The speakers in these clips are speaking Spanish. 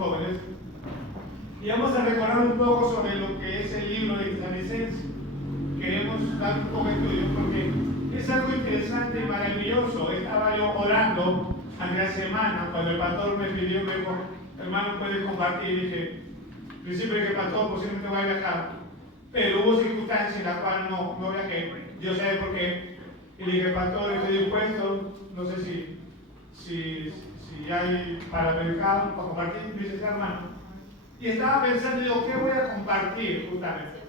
jóvenes, y vamos a recordar un poco sobre lo que es el libro de Tesalonicenses. Queremos dar un poco de estudio porque es algo interesante y maravilloso. Estaba yo orando hace la semana cuando el pastor me pidió, me dijo, hermano, ¿puedes compartir? Y dije, al principio dije, pastor, posiblemente voy a viajar, pero hubo circunstancias en las cuales no viajé. Yo sé por qué. Y le dije, pastor, estoy dispuesto, no sé si hay para mercado, para compartir. Me dice, hermano. Y estaba pensando, digo, ¿qué voy a compartir justamente?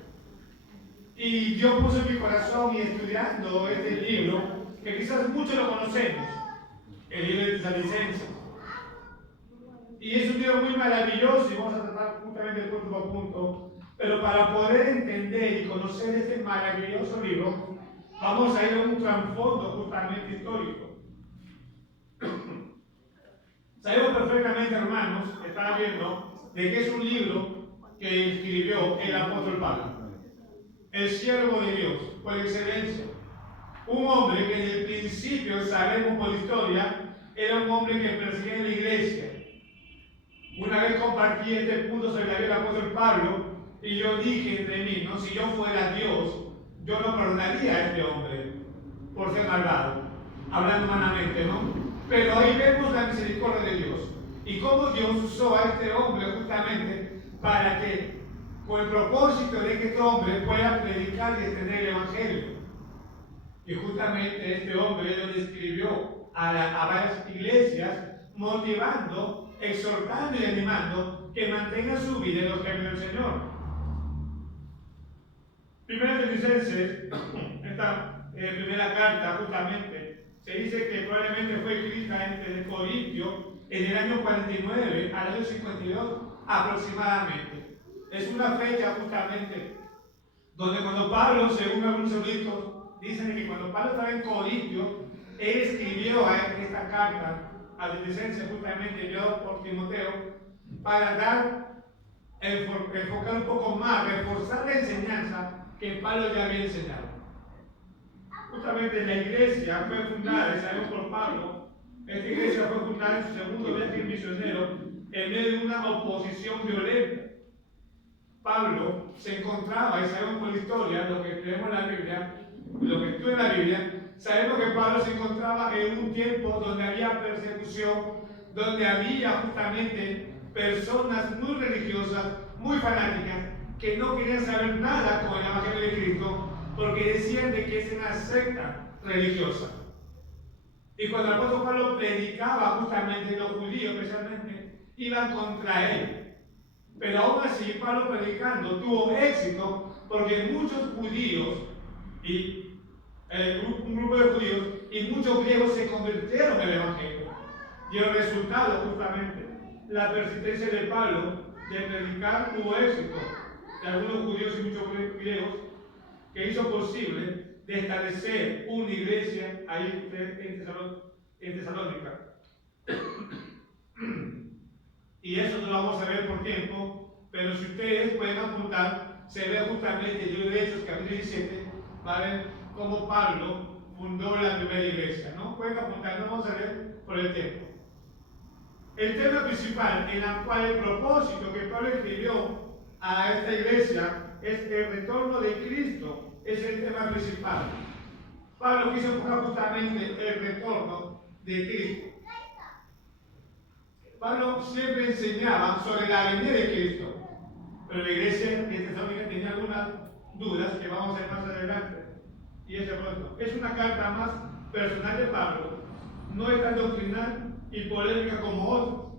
Y yo puse en mi corazón y estudiando este libro, que quizás muchos lo conocemos, el libro de Tesalonicenses. Y es un libro muy maravilloso y vamos a tratar justamente punto por punto. Pero para poder entender y conocer este maravilloso libro, vamos a ir a un trasfondo justamente histórico. Sabemos perfectamente, hermanos, estaba viendo, de que es un libro que escribió el apóstol Pablo, el siervo de Dios, por excelencia. Un hombre que desde el principio, sabemos por historia, era un hombre que perseguía en la iglesia. Una vez compartí este punto sobre la vida del apóstol Pablo, y yo dije entre mí, ¿no? Si yo fuera Dios, yo no perdonaría a este hombre por ser malvado, hablando humanamente, ¿no? Pero ahí vemos la misericordia de Dios y cómo Dios usó a este hombre justamente para que, con el propósito de que este hombre pueda predicar y extender el evangelio. Y justamente este hombre lo describió a varias iglesias, motivando, exhortando y animando que mantengan su vida en los caminos del Señor. Primera de Tesalonicenses, esta primera carta justamente, se dice que probablemente fue escrita entre Corintio en el año 49 al año 52 aproximadamente. Es una fecha justamente donde cuando Pablo, según algunos eruditos, dicen que cuando Pablo estaba en Corintio, él escribió esta carta a los Tesalonicenses justamente enviado por Timoteo para enfocar un poco más, reforzar la enseñanza que Pablo ya había enseñado. Justamente la iglesia fue fundada, sabemos por Pablo, esta iglesia fue fundada en su segundo viaje misionero en medio de una oposición violenta. Pablo se encontraba, y sabemos por la historia, lo que leemos en la Biblia, lo que estudia en la Biblia, sabemos que Pablo se encontraba en un tiempo donde había persecución, donde había justamente personas muy religiosas, muy fanáticas, que no querían saber nada con el Evangelio de Cristo, porque decían de que es una secta religiosa. Y cuando el apóstol Pablo predicaba justamente, los judíos especialmente, iban contra él. Pero aún así, Pablo predicando tuvo éxito, porque muchos judíos, y un grupo de judíos, y muchos griegos se convirtieron en el Evangelio. Y el resultado, justamente, la persistencia de Pablo de predicar tuvo éxito. De algunos judíos y muchos griegos, que hizo posible de establecer una iglesia ahí en Tesalónica. Y eso no lo vamos a ver por tiempo, pero si ustedes pueden apuntar, se ve justamente el libro de Hechos, capítulo 17, ¿vale? Cómo Pablo fundó la primera iglesia, ¿no? Pueden apuntar, no vamos a ver por el tiempo. El tema principal en el cual el propósito que Pablo escribió a esta iglesia es el retorno de Cristo, es el tema principal. Pablo quiso enfocar justamente el retorno de Cristo. Pablo siempre enseñaba sobre la venida de Cristo, pero la iglesia de Tesalónica tenía algunas dudas que vamos a ver más adelante. Y es pronto. Es una carta más personal de Pablo, no es tan doctrinal y polémica como otras.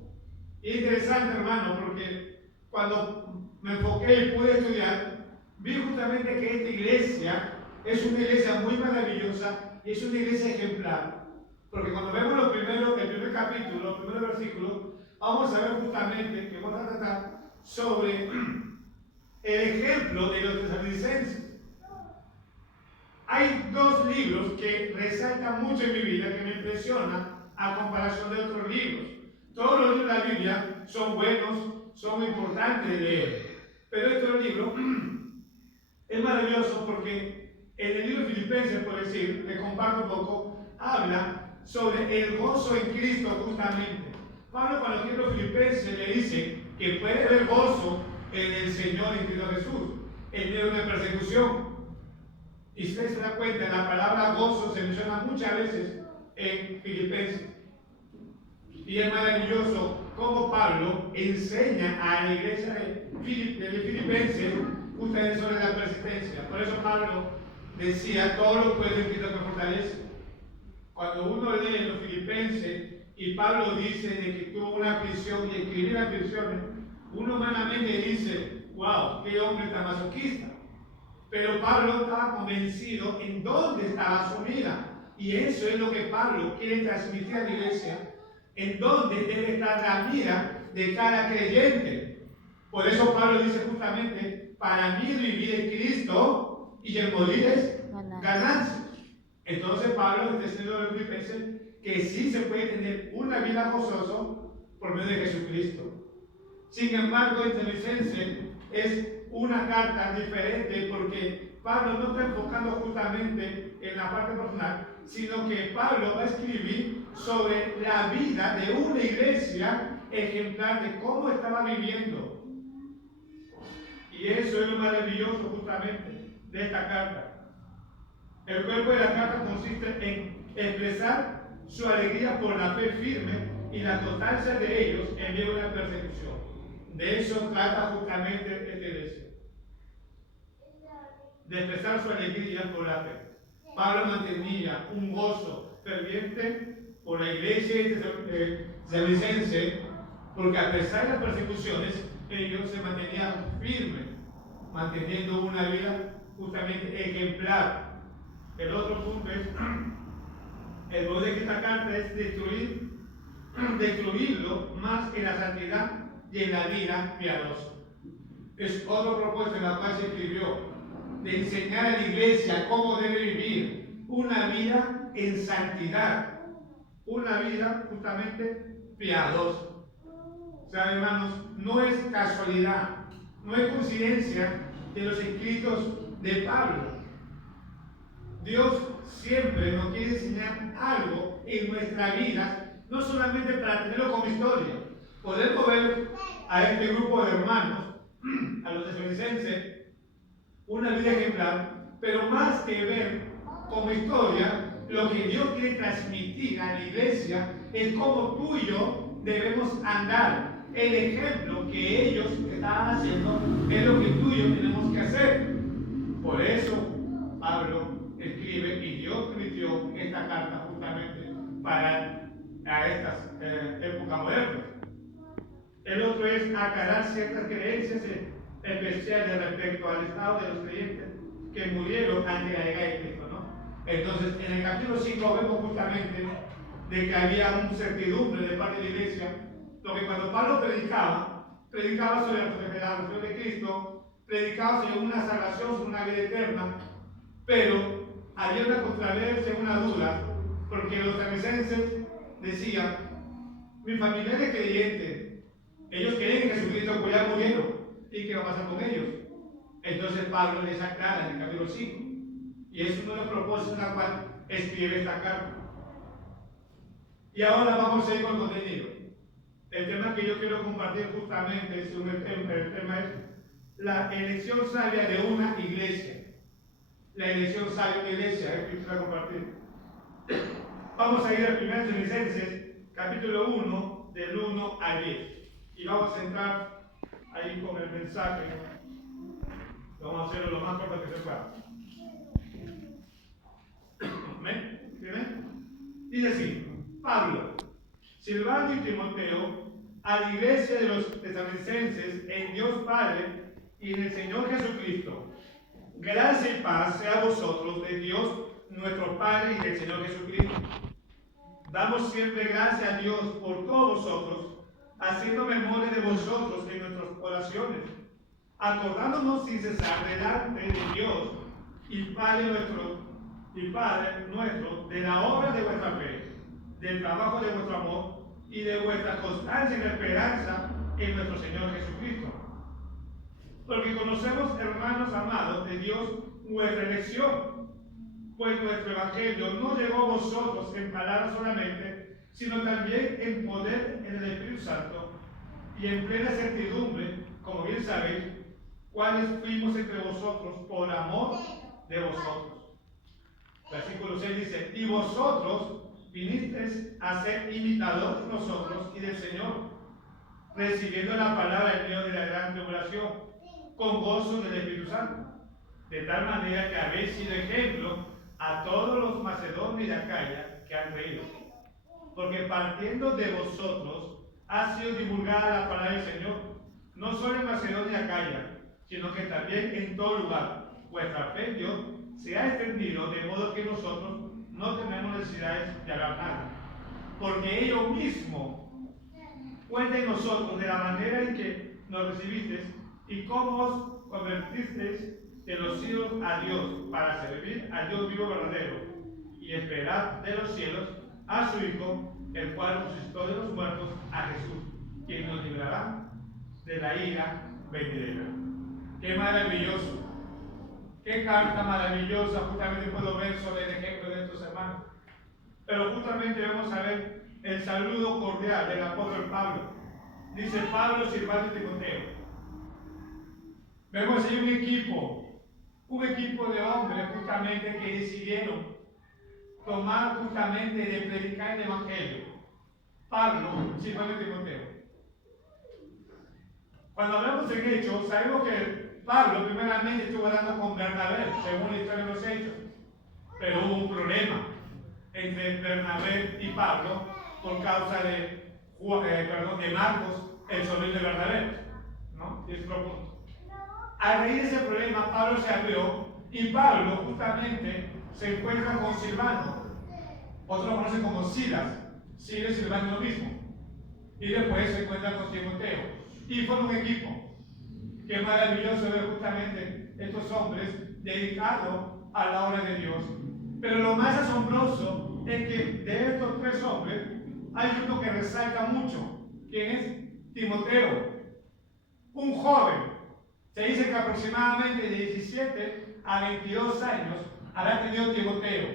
Y es interesante, hermano, porque cuando me enfoqué y pude estudiar, vi justamente que esta iglesia es una iglesia muy maravillosa y es una iglesia ejemplar. Porque cuando vemos el primer capítulo, los primeros versículos, vamos a ver justamente que vamos a tratar sobre el ejemplo de los tesalonicenses. Hay dos libros que resaltan mucho en mi vida, que me impresionan a comparación de otros libros. Todos los libros de la Biblia son buenos, son muy importantes de leer. Pero este libro es maravilloso porque en el libro de Filipenses, por decir, le comparto un poco, habla sobre el gozo en Cristo justamente. Pablo, cuando escribe a los filipenses, le dice que puede haber gozo en el Señor y Cristo Jesús, en medio de una persecución. Y si usted se da cuenta, la palabra gozo se menciona muchas veces en Filipenses. Y es maravilloso cómo Pablo enseña a la iglesia de Filipenses justamente sobre la persistencia. Por eso Pablo decía, todo lo puedo en Cristo que me fortalece. Cuando uno lee los Filipenses y Pablo dice de que tuvo una prisión y escribió las prisiones, uno humanamente dice, wow, qué hombre tan masoquista. Pero Pablo estaba convencido en dónde estaba su vida. Y eso es lo que Pablo quiere transmitir a la iglesia, en dónde debe estar la vida de cada creyente. Por eso Pablo dice justamente, para mí vivir es Cristo y el morir es ganancia. Entonces Pablo está diciendo a los filipenses que sí se puede tener una vida gozosa por medio de Jesucristo. Sin embargo, en Tesalonicenses es una carta diferente porque Pablo no está enfocando justamente en la parte personal, sino que Pablo va a escribir sobre la vida de una iglesia ejemplar de cómo estaba viviendo. Y eso es lo maravilloso justamente de esta carta. El cuerpo de la carta consiste en expresar su alegría por la fe firme y la constancia de ellos en medio de la persecución. De eso trata justamente esta iglesia. De expresar su alegría por la fe. Pablo mantenía un gozo ferviente por la iglesia tesalonicense, porque a pesar de las persecuciones, ellos se mantenían firmes, manteniendo una vida justamente ejemplar. El otro punto es, el poder de esta carta es destruirlo más en la santidad y en la vida piadosa. Es otro propósito en la cual se escribió, de enseñar a la iglesia cómo debe vivir una vida en santidad, una vida justamente piadosa. O sea, hermanos, no es casualidad, no es coincidencia de los escritos de Pablo. Dios siempre nos quiere enseñar algo en nuestra vida, no solamente para tenerlo como historia. Podemos ver a este grupo de hermanos, a los tesalonicenses, una vida ejemplar, pero más que ver como historia, lo que Dios quiere transmitir a la iglesia es cómo tú y yo debemos andar. El ejemplo que ellos estaban haciendo es lo que tú y yo tenemos que hacer. Por eso Pablo escribe y Dios permitió esta carta justamente para a estas épocas modernas. El otro es aclarar ciertas creencias especiales respecto al estado de los creyentes que murieron antes de la llegada de Cristo, ¿no? Entonces, en el capítulo 5 vemos justamente de que había una certidumbre de parte de la iglesia, porque cuando Pablo predicaba sobre la resurrección de Cristo, predicaba sobre una salvación, sobre una vida eterna, pero había una controversia, una duda, porque los tesalonicenses decían, mis familiares creyentes, ellos creen que Jesucristo pues ya murieron, ¿y qué va a pasar con ellos? Entonces Pablo les aclara en el capítulo 5, y es uno de los propósitos en el cual escribe esta carta. Y ahora vamos a ir con el contenido. El tema que yo quiero compartir justamente es el tema es la elección sabia de una iglesia. La elección sabia de una iglesia, que quiero compartir. Vamos a ir al 1 Tesalonicenses, capítulo 1, del 1 al 10. Y vamos a entrar ahí con el mensaje. Vamos a hacerlo lo más corto que se pueda. ¿Ven? ¿Ven? Dice así: Pablo, Silvano y Timoteo, a la iglesia de los tesalonicenses en Dios Padre y en el Señor Jesucristo. Gracia y paz sea a vosotros de Dios nuestro Padre y del Señor Jesucristo. Damos siempre gracias a Dios por todos vosotros, haciendo memoria de vosotros en nuestras oraciones, acordándonos sin cesar delante de Dios y Padre nuestro de la obra de vuestra fe, del trabajo de vuestro amor y de vuestra constancia en la esperanza en nuestro Señor Jesucristo. Porque conocemos, hermanos amados de Dios, vuestra elección, pues nuestro evangelio no llegó a vosotros en palabras solamente, sino también en poder en el Espíritu Santo y en plena certidumbre, como bien sabéis, cuáles fuimos entre vosotros por amor de vosotros. Versículo 6 dice, y vosotros vinisteis a ser imitadores de nosotros y del Señor, recibiendo la palabra en medio de la gran tribulación, con gozo del Espíritu Santo, de tal manera que habéis sido ejemplo a todos los macedonios de Acaya que han creído. Porque partiendo de vosotros ha sido divulgada la palabra del Señor, no solo en Macedonia y Acaya, sino que también en todo lugar. Vuestra fe en Dios se ha extendido, de modo que nosotros no tenemos necesidades de hablar nada. Porque ellos mismos cuentan en nosotros de la manera en que nos recibisteis y cómo os convertisteis de los ídolos a Dios para servir al Dios vivo verdadero y esperar de los cielos a su Hijo, el cual resucitó de los muertos, a Jesús, quien nos librará de la ira venidera. ¡Qué maravilloso! ¡Qué carta maravillosa! Justamente puedo ver sobre el ejemplo de estos hermanos. Pero justamente vamos a ver el saludo cordial del apóstol Pablo. Dice Pablo, Silvano y Timoteo. Vemos ahí un equipo de hombres justamente que decidieron tomar justamente de predicar el Evangelio. Pablo, Silvano y Timoteo. Cuando hablamos en Hechos, sabemos que Pablo primeramente estuvo hablando con Bernabé, según la historia de los Hechos. Pero hubo un problema entre Bernabé y Pablo por causa de Marcos, el sobrino de Bernabé, ¿no? Y es otro punto. A raíz de ese problema, Pablo se abrió y Pablo justamente se encuentra con Silvano. Otros lo conocen como Silas. Silas y Silvano es lo mismo. Y después se encuentra con Timoteo. Y fueron un equipo. Qué maravilloso ver justamente estos hombres dedicados a la obra de Dios. Pero lo más asombroso es que de estos tres hombres hay uno que resalta mucho. ¿Quién es? Timoteo. Un joven. Se dice que aproximadamente de 17 a 22 años habrá tenido Timoteo.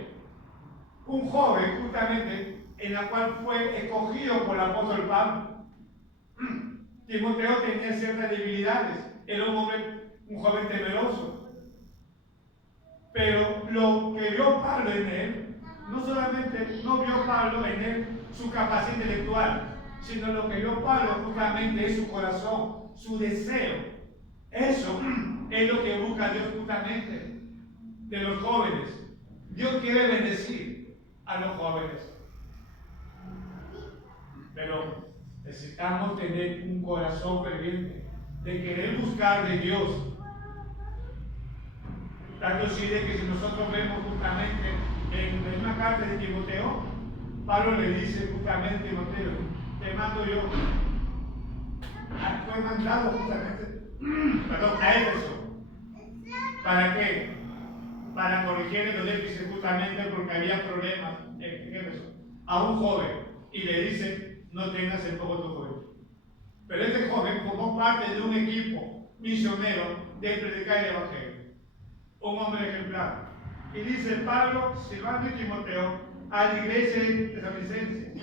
Un joven justamente en la cual fue escogido por el apóstol Pablo. Timoteo tenía ciertas debilidades. Era un joven temeroso. Pero lo que vio Pablo en él, no vio Pablo en él su capacidad intelectual, sino lo que vio Pablo justamente es su corazón, su deseo. Eso es lo que busca Dios justamente de los jóvenes. Dios quiere bendecir a los jóvenes. Pero necesitamos tener un corazón ferviente de querer buscar de Dios. Tanto así de que si nosotros vemos justamente en una carta de Timoteo, Pablo le dice justamente a Timoteo, te mando yo. Fue mandado justamente a Éfeso. ¿Para qué? Para corregir los déficits justamente porque había problemas en Éfeso. A un joven y le dice, no tengas el poco tu joven. Pero este joven formó parte de un equipo misionero de predicar el Evangelio. Un hombre ejemplar. Y dice Pablo, Silvano y Timoteo a la iglesia de Tesalonicenses,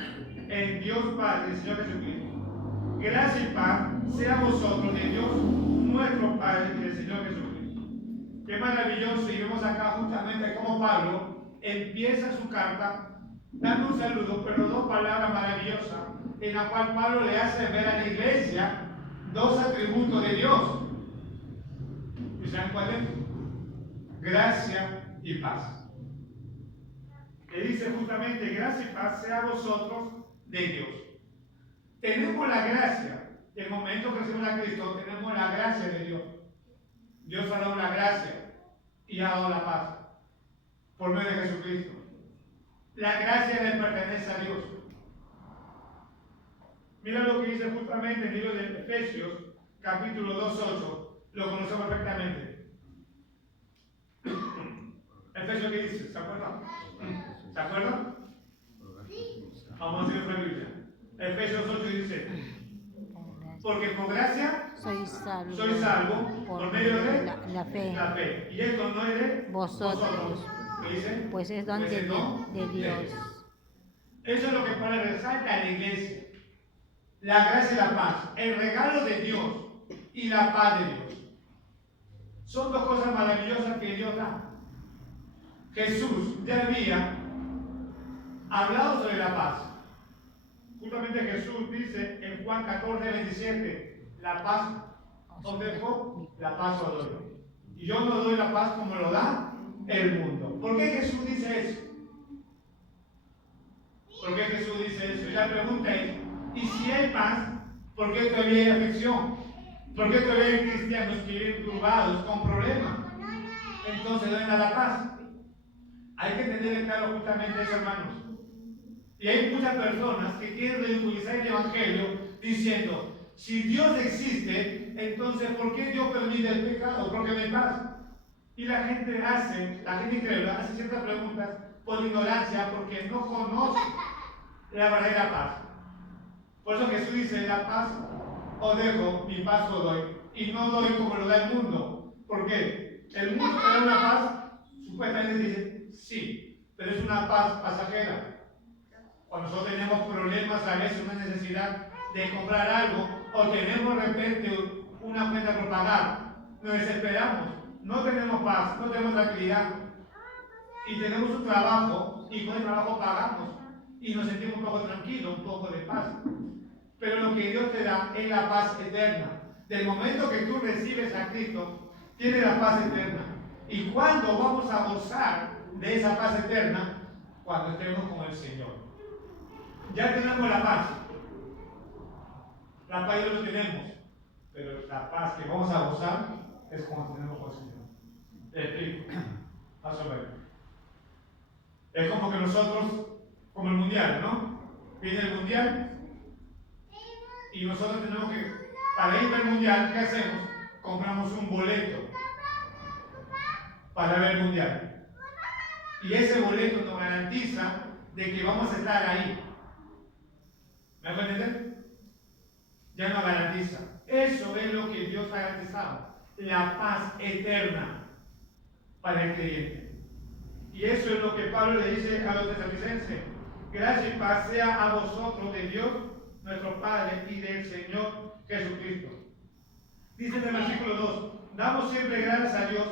en Dios Padre, el Señor Jesucristo. Gracia y paz sea a vosotros de Dios, nuestro Padre y del Señor Jesucristo. Qué maravilloso, y vemos acá justamente cómo Pablo empieza su carta dando un saludo, pero dos palabras maravillosas, en la cual Pablo le hace ver a la iglesia dos atributos de Dios. ¿Y saben cuál es? Gracia y paz. Le dice justamente, gracia y paz sea a vosotros de Dios. Tenemos la gracia, en el momento que recibimos a Cristo, tenemos la gracia de Dios. Dios ha dado la gracia y ha dado la paz por medio de Jesucristo. La gracia le pertenece a Dios. Mira lo que dice justamente en el libro de Efesios, capítulo 2:8, lo conocemos perfectamente. Efesios, ¿qué dice? ¿Se acuerdan? ¿Se acuerdan? Vamos a decir otra Biblia. Efesios 8 dice, porque por gracia soy salvo por medio de la fe. Y esto no es de vosotros. ¿Qué dice? Pues es don de Dios. Eso es lo que Pablo resalta en la iglesia. La gracia y la paz, el regalo de Dios y la paz de Dios. Son dos cosas maravillosas que Dios da. Jesús ya había hablado sobre la paz. Justamente Jesús dice en Juan 14, 27, la paz os dejo, la paz os doy. Y yo no doy la paz como lo da el mundo. ¿Por qué Jesús dice eso? ¿Por qué Jesús dice eso? Y la pregunta es, ¿y si hay paz, por qué todavía hay aflicción? ¿Por qué todavía hay cristianos que viven turbados, con problemas? Entonces, ¿dónde está la paz? Hay que tener claro justamente eso, hermanos. Y hay muchas personas que quieren ridiculizar el Evangelio diciendo, si Dios existe, entonces ¿por qué Dios permite el pecado? Porque no hay paz. Y la gente incrédula hace ciertas preguntas por ignorancia, porque no conoce la verdadera paz. Por eso Jesús dice, la paz os dejo, mi paz os doy. Y no doy como lo da el mundo. ¿Por qué? El mundo te da una paz, supuestamente dice, sí, pero es una paz pasajera. Cuando nosotros tenemos problemas, a veces una necesidad de comprar algo, o tenemos de repente una cuenta por pagar, nos desesperamos, no tenemos paz, no tenemos tranquilidad, y tenemos un trabajo, y con el trabajo pagamos, y nos sentimos un poco tranquilos, un poco de paz. Pero lo que Dios te da es la paz eterna. Del momento que tú recibes a Cristo, tienes la paz eterna. ¿Y cuándo vamos a gozar de esa paz eterna? Cuando estemos con el Señor. Ya tenemos la paz. La paz ya lo tenemos. Pero la paz que vamos a gozar es cuando tenemos con el Señor. Te explico. Más o menos. Es como que nosotros, como el mundial, ¿no? Viene el mundial y nosotros tenemos que, para ir al mundial, ¿qué hacemos? Compramos un boleto para ver el mundial. Y ese boleto nos garantiza de que vamos a estar ahí. ¿Me van a entender? Ya nos garantiza. Eso es lo que Dios ha garantizado. La paz eterna para el creyente. Y eso es lo que Pablo le dice a los tesalonicenses. Gracia y paz sea a vosotros de Dios, nuestro Padre, y del Señor Jesucristo. Dice en el versículo 2, damos siempre gracias a Dios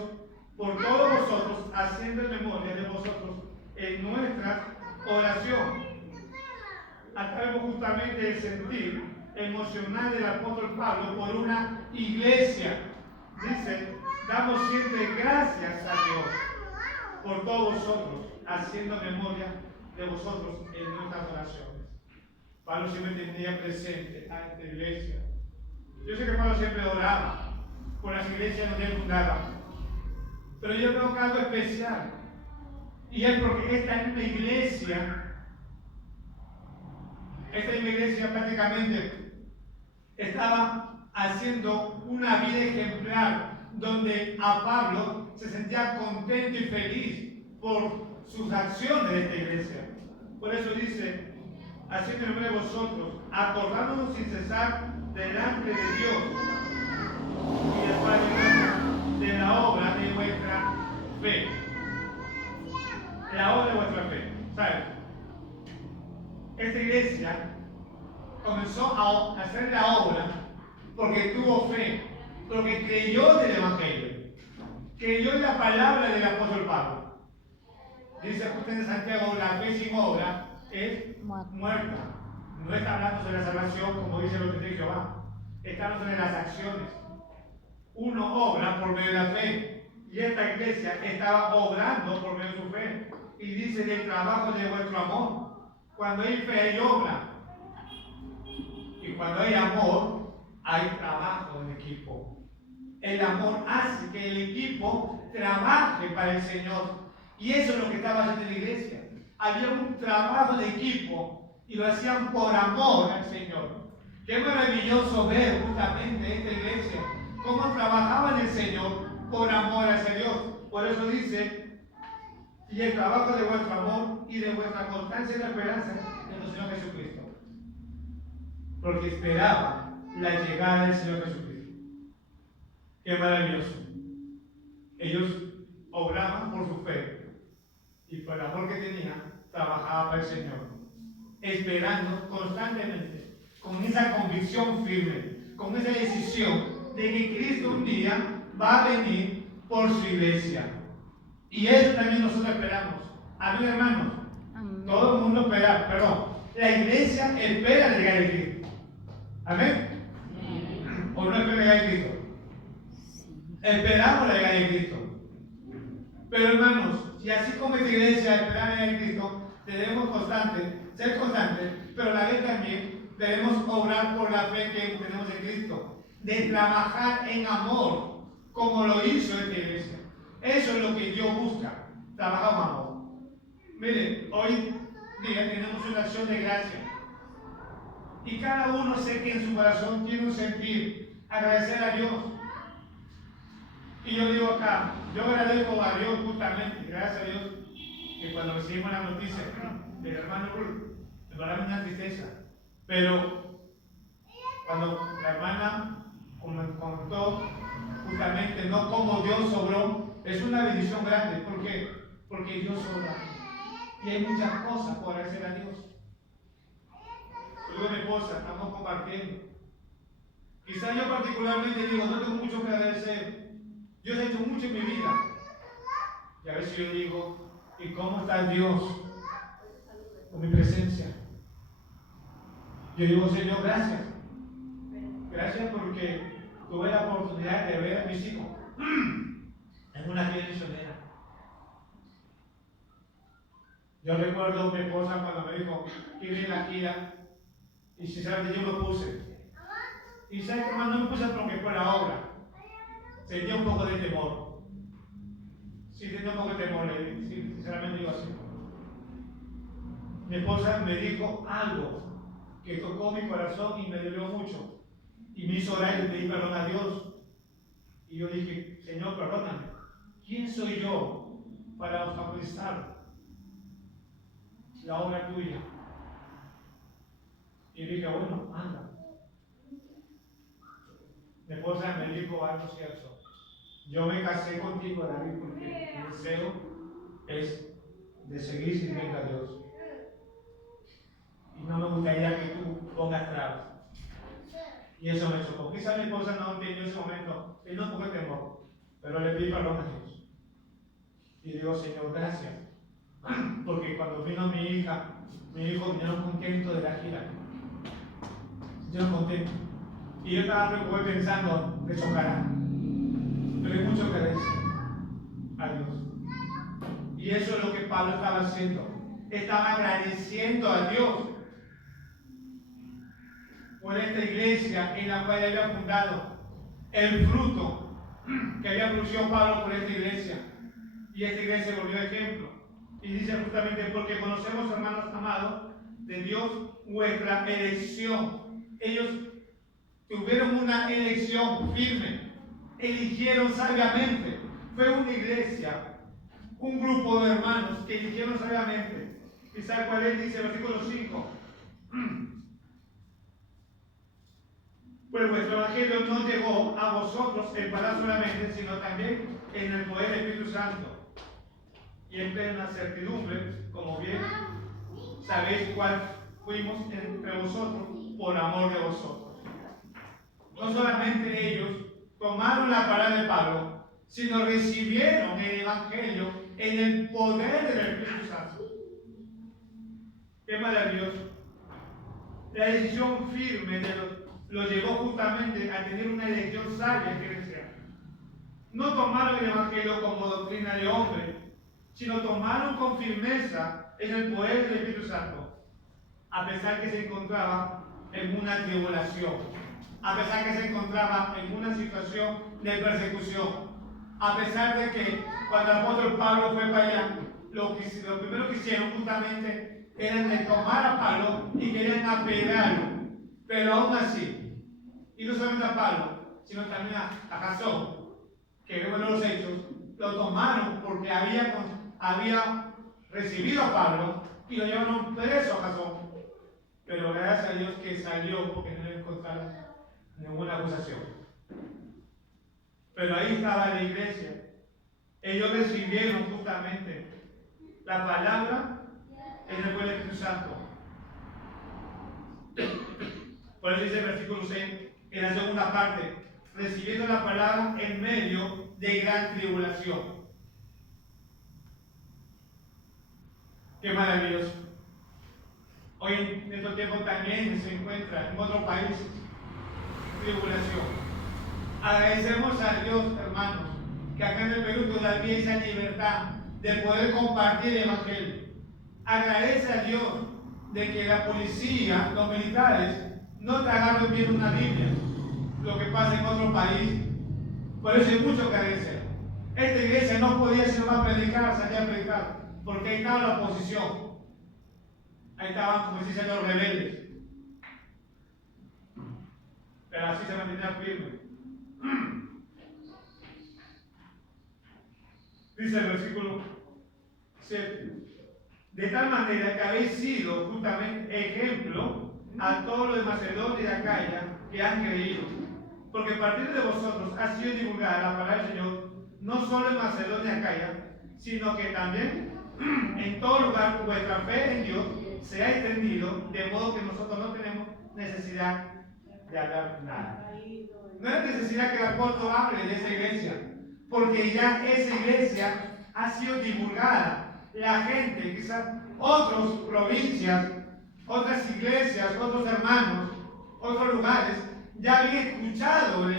por todos vosotros, haciendo memoria de vosotros en nuestra oración. Acá vemos justamente el sentir emocional del apóstol Pablo por una iglesia. Dice, damos siempre gracias a Dios por todos vosotros, haciendo memoria de vosotros en nuestras oraciones. Pablo siempre tenía presente a esta iglesia. Yo sé que Pablo siempre oraba por las iglesias donde él fundaba, pero yo veo algo especial, y es porque esta misma iglesia prácticamente estaba haciendo una vida ejemplar, donde a Pablo se sentía contento y feliz por sus acciones de esta iglesia. Por eso dice, haciendo en nombre de vosotros, acordándonos sin cesar delante de Dios y del Padre de la obra de vuestra fe. La obra de vuestra fe. ¿Sabes? Esta iglesia comenzó a hacer la obra porque tuvo fe, porque creyó en el Evangelio, creyó en la palabra del apóstol Pablo. Dice justamente Santiago, la fe sin obra es muerta. No está hablando de la salvación, como dice el de Jehová. Está hablando de las acciones. Uno obra por medio de la fe. Y esta iglesia estaba obrando por medio de su fe. Y dice, del trabajo de vuestro amor. Cuando hay fe, hay obra. Y cuando hay amor, hay trabajo en equipo. El amor hace que el equipo trabaje para el Señor. Y eso es lo que estaba haciendo la iglesia. Había un trabajo de equipo y lo hacían por amor al Señor. Qué maravilloso ver justamente esta iglesia, cómo trabajaban el Señor por amor hacia Dios. Por eso dice, y el trabajo de vuestro amor y de vuestra constancia y la esperanza en el Señor Jesucristo. Porque esperaba la llegada del Señor Jesucristo. Qué maravilloso. Ellos obraban por su fe y por el amor que tenían, trabajaba para el Señor. esperando constantemente, con esa convicción firme, con esa decisión de que Cristo un día va a venir por su iglesia. Y eso también nosotros esperamos. Amén, hermanos. Amén. Todo el mundo espera, perdón. La iglesia espera la llegada de Cristo. Amén. Amén. ¿O no espera la llegada de Cristo? Sí. Esperamos la llegada de Cristo. Pero hermanos, si así como esta iglesia espera la llegada de Cristo, debemos ser constantes, pero a la vez también debemos obrar por la fe que tenemos en Cristo, de trabajar en amor, como lo hizo esta iglesia. Eso es lo que Dios busca, trabajar en amor. Miren, hoy día tenemos una acción de gracia. Y cada uno sé que en su corazón tiene un sentir, agradecer a Dios. Y yo digo acá, yo agradezco a Dios justamente, gracias a Dios, que cuando recibimos la noticia del hermano Ruth, me da una tristeza. Pero cuando la hermana contó justamente no como Dios sobró, es una bendición grande. ¿Por qué? Porque Dios sobra. Y hay muchas cosas por agradecer a Dios. Yo y mi esposa estamos compartiendo. Quizás yo particularmente digo, no tengo mucho que agradecer. Dios ha hecho mucho en mi vida. Y a veces yo digo, ¿y cómo está Dios con mi presencia? Yo digo, Señor, gracias. Gracias porque tuve la oportunidad de ver a mis hijos en una gira misionera. Yo recuerdo a mi esposa cuando me dijo que iba en la gira, y sinceramente yo me puse. Y sabes que hermano, no me puse porque fue la obra. Sentía un poco de temor. Sí, sentía un poco de temor, sinceramente digo así. Mi esposa me dijo algo que tocó mi corazón y me dolió mucho. Y me hizo orar y pedir perdón a Dios. Y yo dije, Señor, perdóname. ¿Quién soy yo para obstaculizar la obra tuya? Y dije, bueno, anda. Mi esposa me dijo algo cierto. Yo me casé contigo, David, porque mi deseo es de seguir sirviendo a Dios. Y no me gustaría que tú pongas trabas. Y eso me chocó. Quizá mi esposa no entendió ese momento, tenía un poco de temor, pero le pedí perdón a Dios. Y digo, Señor, gracias. Porque cuando vino mi hijo vinieron contentos de la gira. Vinieron contentos. Y yo estaba pensando, me chocará. Pero hay mucho que decir a Dios. Y eso es lo que Pablo estaba haciendo. Estaba agradeciendo a Dios por esta iglesia en la cual había fundado, el fruto que había producido Pablo por esta iglesia. Y esta iglesia volvió ejemplo. Y dice justamente, porque conocemos, hermanos amados, de Dios vuestra elección. Ellos tuvieron una elección firme, eligieron sabiamente. Fue una iglesia, un grupo de hermanos que eligieron sabiamente. ¿Y sabe cuál es? Dice el versículo 5. Pues vuestro evangelio no llegó a vosotros en palabras solamente, sino también en el poder del Espíritu Santo. Y en plena certidumbre, como bien sabéis cuál fuimos entre vosotros por amor de vosotros. No solamente ellos tomaron la palabra de Pablo, sino recibieron el evangelio en el poder del Espíritu Santo. Qué maravilloso. La decisión firme los llevó justamente a tener una elección sabia que decía. No tomaron el evangelio como doctrina de hombre, sino tomaron con firmeza en el poder del Espíritu Santo, a pesar que se encontraba en una tribulación, a pesar que se encontraba en una situación de persecución, a pesar de que cuando el apóstol Pablo fue para allá, lo primero que hicieron justamente era de tomar a Pablo y querían apedrearlo, pero aún así, y no solamente a Pablo, sino también a Jasón, que vemos en los hechos, lo tomaron porque había recibido a Pablo y lo llevaron preso a Jasón. Pero gracias a Dios que salió porque no le encontraron ninguna acusación. Pero ahí estaba la iglesia. Ellos recibieron justamente la palabra en el poder del Espíritu Santo. Por eso dice el versículo 6, en la segunda parte, recibiendo la palabra en medio de gran tribulación. Qué maravilloso. Hoy en estos tiempos también se encuentra en otros países tribulación. Agradecemos a Dios, hermanos, que acá en el Perú todavía hay esa libertad de poder compartir el Evangelio. Agradece a Dios de que la policía, los militares, no te agarren viendo una Biblia, lo que pasa en otro país. Por eso hay mucho que agradecer. Esta iglesia no podía sino más predicar, salir a predicar, porque ahí estaba la oposición. Ahí estaban, como dicen, los rebeldes. Pero así se mantenía firme. Dice el versículo 7. De tal manera que habéis sido justamente ejemplo a todos los de Macedonia y de Acaya que han creído. Porque a partir de vosotros ha sido divulgada la palabra del Señor, no solo en Macedonia y Acaya, sino que también en todo lugar vuestra fe en Dios se ha extendido, de modo que nosotros no tenemos necesidad de hablar nada. No es necesidad que el apóstol hable de esa iglesia, porque ya esa iglesia ha sido divulgada. La gente, quizás otras provincias, otras iglesias, otros hermanos, otros lugares, ya habían escuchado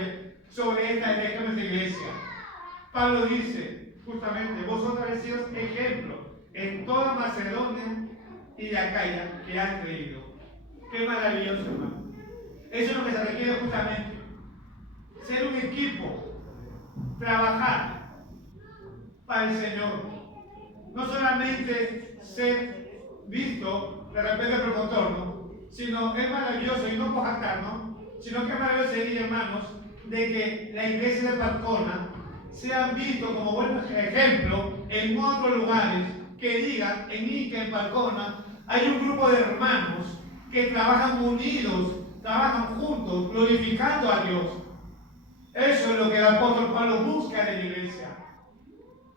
sobre esta iglesia. Pablo dice, justamente, vosotros habéis sido ejemplo en toda Macedonia y de Acaya que han creído. Qué maravilloso, hermano. Eso es lo que se requiere justamente. Ser un equipo, trabajar para el Señor. No solamente ser visto de repente por contorno, sino es maravilloso, y no por jactarnos, sino que es maravilloso seguir, hermanos, de que la iglesia de Palcona sean vistos como buen ejemplo en otros lugares, que digan en Ica, en Palcona, hay un grupo de hermanos que trabajan unidos, trabajan juntos, glorificando a Dios. Eso es lo que el apóstol Pablo busca en la iglesia.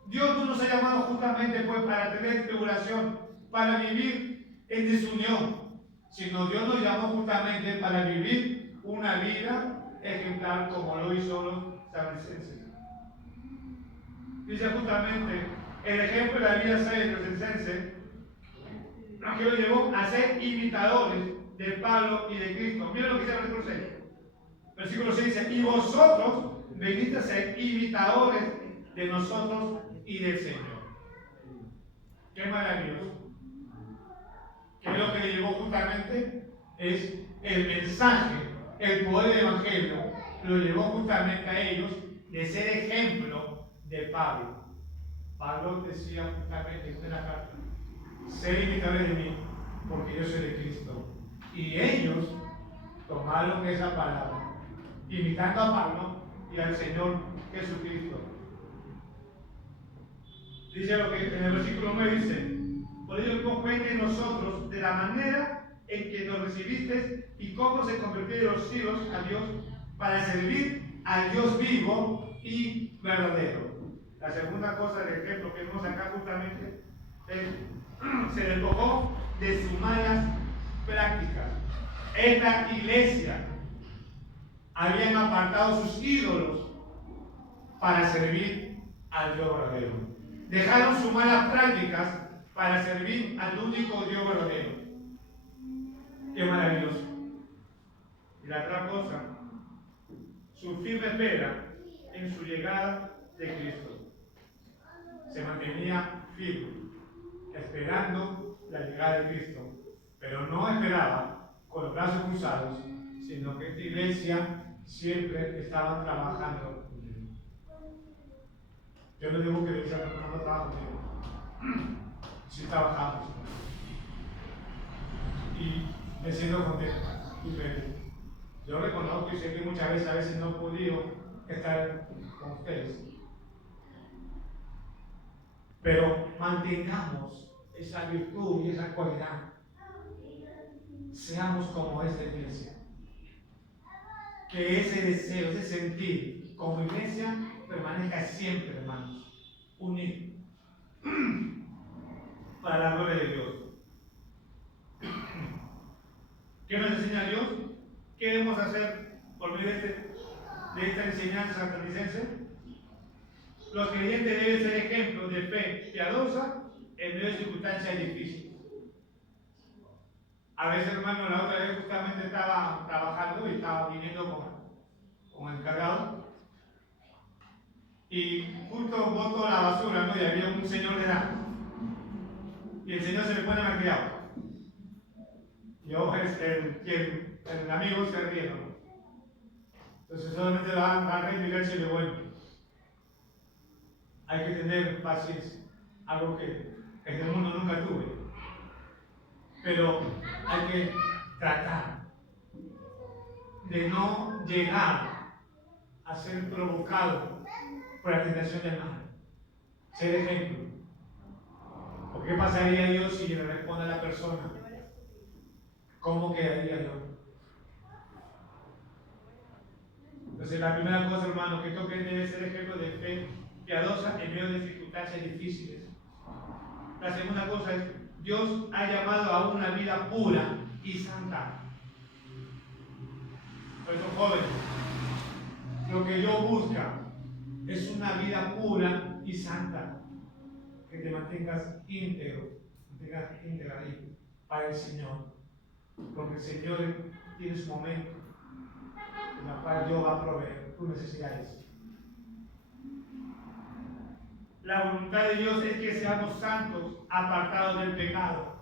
Dios no nos ha llamado justamente pues para tener tribulación, para vivir en desunión, sino Dios nos llamó justamente para vivir una vida ejemplar como lo hizo los samaritanos. Dice justamente el ejemplo de la vida samaritacense que lo llevó a ser imitadores de Pablo y de Cristo. Miren lo que dice el versículo 6. Versículo 6 dice, y vosotros veniste a ser imitadores de nosotros y del Señor. Qué maravilloso. Que lo que le llevó justamente es el mensaje, el poder del Evangelio, lo llevó justamente a ellos de ser ejemplo de Pablo. Pablo decía justamente en la carta, ser imitadores de mí, porque yo soy de Cristo. Y ellos tomaron esa palabra, imitando a Pablo y al Señor Jesucristo. Dice lo que en el versículo 9 dice, por ello que cuente en nosotros de la manera en que nos recibiste y cómo se convirtieron los hijos a Dios para servir al Dios vivo y verdadero. La segunda cosa del ejemplo que vemos acá justamente se despojó de sus malas prácticas. Esta iglesia habían apartado sus ídolos para servir al Dios verdadero. Dejaron sus malas prácticas para servir al único Dios verdadero. Qué maravilloso. Y la otra cosa, su firme espera en su llegada de Cristo. Se mantenía firme, esperando la llegada de Cristo, pero no esperaba con los brazos cruzados, sino que esta iglesia siempre estaba trabajando. Yo no digo que la iglesia no trabaja conmigo, sí trabajamos. Y me siento contento y feliz. Yo reconozco y sé que muchas veces a veces no he podido estar con ustedes. Pero mantengamos esa virtud y esa cualidad. Seamos como esta iglesia. Que ese deseo, ese sentir como iglesia permanezca siempre, hermanos, unido para la gloria de Dios. ¿Qué nos enseña Dios? ¿Qué debemos hacer por medio de esta enseñanza santandicense? Los creyentes deben ser ejemplos de fe piadosa en medio de circunstancias difíciles. A veces, hermano, la otra vez justamente estaba trabajando y estaba viniendo con el cargado. Y justo boto la basura, ¿no? Y había un señor de edad. Y el señor se le pone malcriado. Yo, el amigo se ríe, ¿no? Entonces solamente va a retirarse y le bueno. Hay que tener paciencia, algo que en el mundo nunca tuve. Pero hay que tratar de no llegar a ser provocado por la tentación del mal. Ser ejemplo. ¿Por qué pasaría Dios si le responde a la persona? ¿Cómo quedaría yo? Entonces la primera cosa, hermano, que toque debe ser ejemplo de fe piadosa en medio de circunstancias difíciles. La segunda cosa es, Dios ha llamado a una vida pura y santa. Por eso, jóvenes, lo que Dios busca es una vida pura y santa. Que te mantengas íntegro, ahí para el Señor. Porque el Señor tiene su momento en el cual Dios va a proveer tus necesidades. La voluntad de Dios es que seamos santos, apartados del pecado.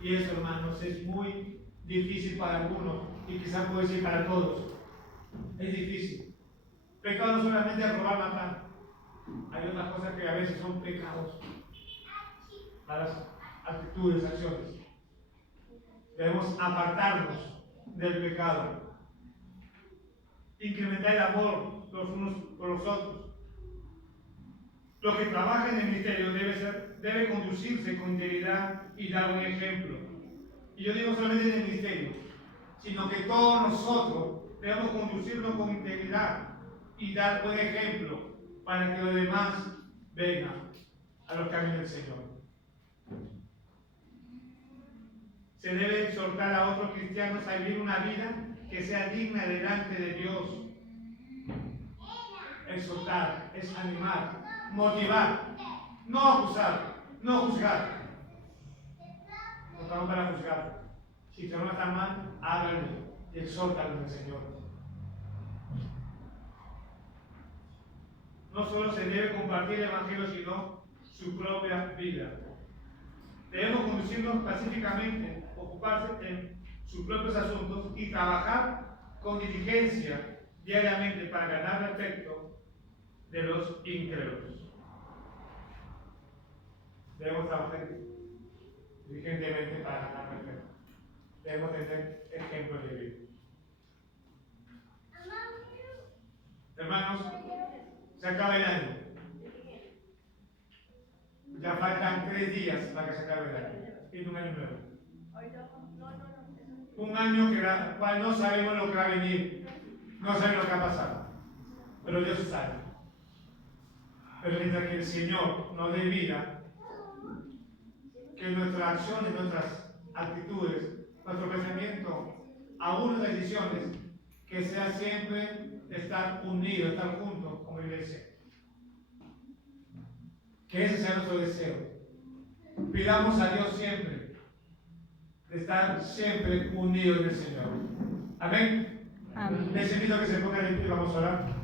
Y eso, hermanos, es muy difícil para algunos y quizás puede ser para todos. Es difícil. Pecado no solamente es robar, matar. Hay otras cosas que a veces son pecados. Malas actitudes, acciones. Debemos apartarnos del pecado. Incrementar el amor los unos por los otros. Los que trabajan en el ministerio debe conducirse con integridad y dar un ejemplo. Y yo digo solamente en el ministerio, sino que todos nosotros debemos conducirnos con integridad y dar buen ejemplo para que los demás vengan a los caminos del Señor. Se debe exhortar a otros cristianos a vivir una vida que sea digna delante de Dios. Exhortar es animar, motivar, no acusar, no juzgar. No estamos para juzgar. Si tu hermano está mal, háblalo y exhórtalo del Señor. No solo se debe compartir el Evangelio, sino su propia vida. Debemos conducirnos pacíficamente, ocuparse en sus propios asuntos y trabajar con diligencia diariamente para ganar respeto de los incrédulos. Debemos trabajar diligentemente para ganar respeto. Debemos tener ejemplos de vida. Hermanos, se acaba el año. Ya faltan 3 días para que se acabe el año. Y un año nuevo. Un año que cual no sabemos lo que va a venir. No sabemos lo que va a pasar. Pero Dios sabe. Pero mientras que el Señor nos dé vida, que nuestras acciones, nuestras actitudes, nuestro pensamiento, aún las decisiones, que sea siempre estar unidos, estar juntos como iglesia. Que ese sea nuestro deseo. Pidamos a Dios siempre de estar siempre unidos en el Señor. Amén. Amén. Les invito a que se pongan de pie, vamos a orar.